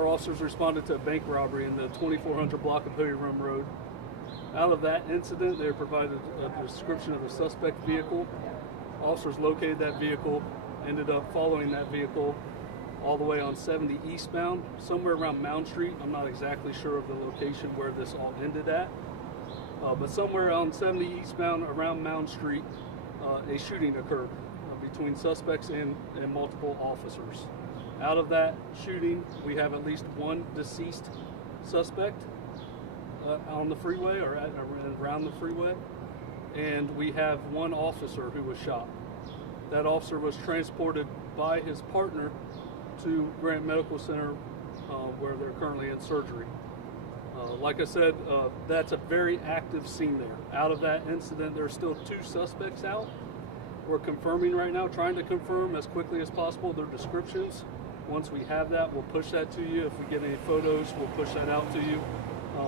our officers responded to a bank robbery in the 2400 block of Hilly Run Road. Out of that incident, they provided a description of the suspect vehicle. Officers located that vehicle, ended up following that vehicle all the way on 70 eastbound, somewhere around Mound Street. I'm not exactly sure of the location where this all ended at, but somewhere on 70 eastbound around Mound Street, a shooting occurred between suspects and multiple officers. Out of that shooting, we have at least one deceased suspect on the freeway or around the freeway, and we have one officer who was shot. That officer was transported by his partner to Grant Medical Center, where they're currently in surgery. Like I said, that's a very active scene there. Out of that incident, there's still two suspects out. We're confirming right now, trying to confirm as quickly as possible their descriptions. Once we have that, we'll push that to you. If we get any photos, we'll push that out to you.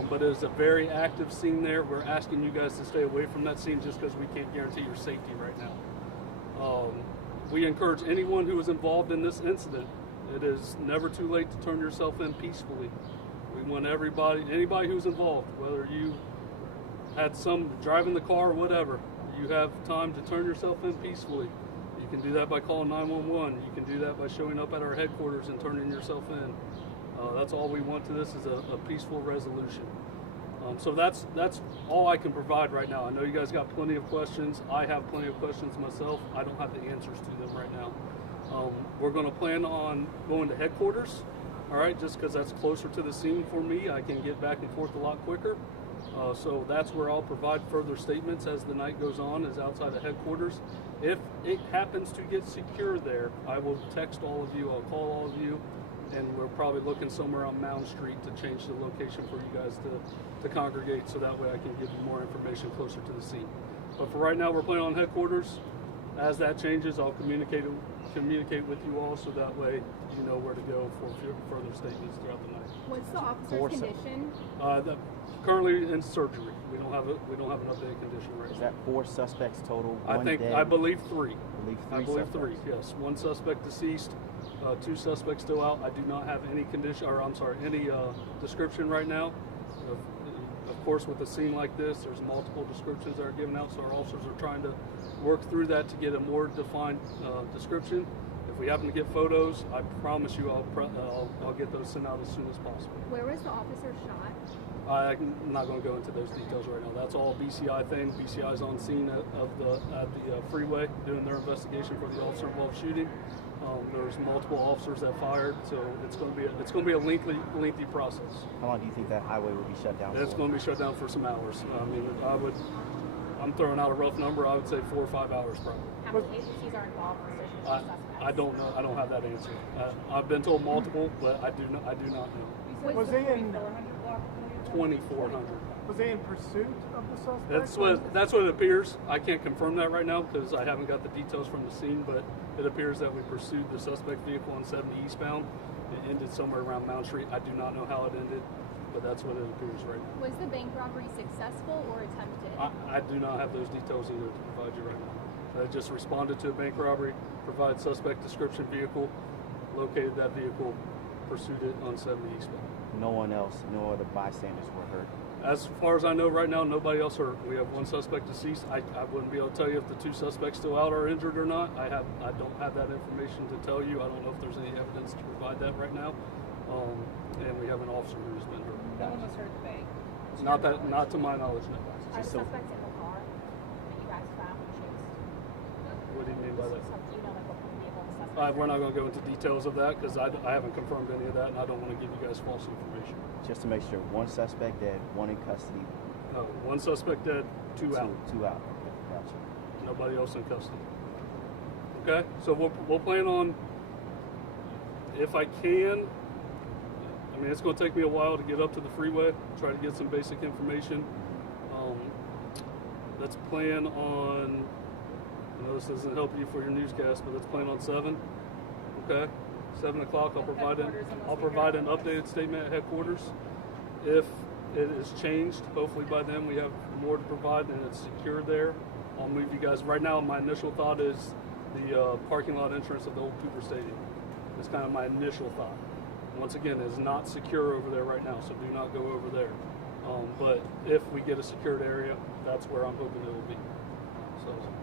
But it is a very active scene there. We're asking you guys to stay away from that scene just because we can't guarantee your safety right now. We encourage anyone who is involved in this incident, it is never too late to turn yourself in peacefully. We want anybody who's involved, whether you had some driving the car or whatever, you have time to turn yourself in peacefully. You can do that by calling 911. You can do that by showing up at our headquarters and turning yourself in. That's all we want to this is a peaceful resolution. So that's all I can provide right now. I know you guys got plenty of questions. I have plenty of questions myself. I don't have the answers to them right now. We're going to plan on going to headquarters, all right, just because that's closer to the scene for me. I can get back and forth a lot quicker. So that's where I'll provide further statements as the night goes on, is outside of headquarters. If it happens to get secure there, I will text all of you, I'll call all of you, and we're probably looking somewhere on Mound Street to change the location for you guys to congregate, so that way I can give you more information closer to the scene. But for right now, we're planning on headquarters. As that changes, I'll communicate with you all, so that way you know where to go for further statements throughout the night. What's the officer's condition? Currently in surgery. We don't have an updated condition right now. Is that 4 suspects total? I believe three. I believe three. Yes, 1 suspect deceased, 2 suspects still out. I do not have any description right now. Of course, with a scene like this, there's multiple descriptions that are given out, so our officers are trying to work through that to get a more defined description. If we happen to get photos, I promise you I'll get those sent out as soon as possible. Where was the officer shot? I'm not going to go into those details right now. That's all BCI thing. BCI's on scene at the freeway doing their investigation for the officer-involved shooting. There's multiple officers that fired, so it's going to be a lengthy process. How long do you think that highway will be shut down for? It's going to be shut down for some hours. I mean, I'm throwing out a rough number. I would say 4 or 5 hours probably. How many agencies are involved in the suspects? I don't know. I don't have that answer. I've been told multiple, but I do not know. Was they in 2400? Was they in pursuit of the suspect? That's what it appears. I can't confirm that right now because I haven't got the details from the scene, but it appears that we pursued the suspect vehicle on 70 eastbound. It ended somewhere around Mound Street. I do not know how it ended, but that's what it appears right now. Was the bank robbery successful or attempted? I do not have those details either to provide you right now. I just responded to a bank robbery, provided suspect description vehicle, located that vehicle, pursued it on 70 eastbound. No one else, no other bystanders were hurt? As far as I know right now, nobody else hurt. We have 1 suspect deceased. I wouldn't be able to tell you if the 2 suspects still out are injured or not. I don't have that information to tell you. I don't know if there's any evidence to provide that right now. And we have an officer who's been hurt. No one was hurt at the bank? Not to my knowledge, no. Are the suspects in the car that you guys found and chased? What do you mean by that? Do you know what vehicle the suspects We're not going to go into details of that because I haven't confirmed any of that, and I don't want to give you guys false information. Just to make sure, 1 suspect dead, 1 in custody. No, 1 suspect dead, 2 out. 2 out. Okay, gotcha. Nobody else in custody. Okay, so we'll plan on, if I can, I mean, it's going to take me a while to get up to the freeway, try to get some basic information. Let's plan on, I know this doesn't help you for your newscast, but let's plan on 7. Okay, 7 o'clock. I'll provide an updated statement at headquarters. If it is changed, hopefully by then we have more to provide and it's secure there. I'll move you guys. Right now, my initial thought is the parking lot entrance of the old Cooper Stadium. It's kind of my initial thought. Once again, it is not secure over there right now, so do not go over there. But if we get a secured area, that's where I'm hoping it will be. So.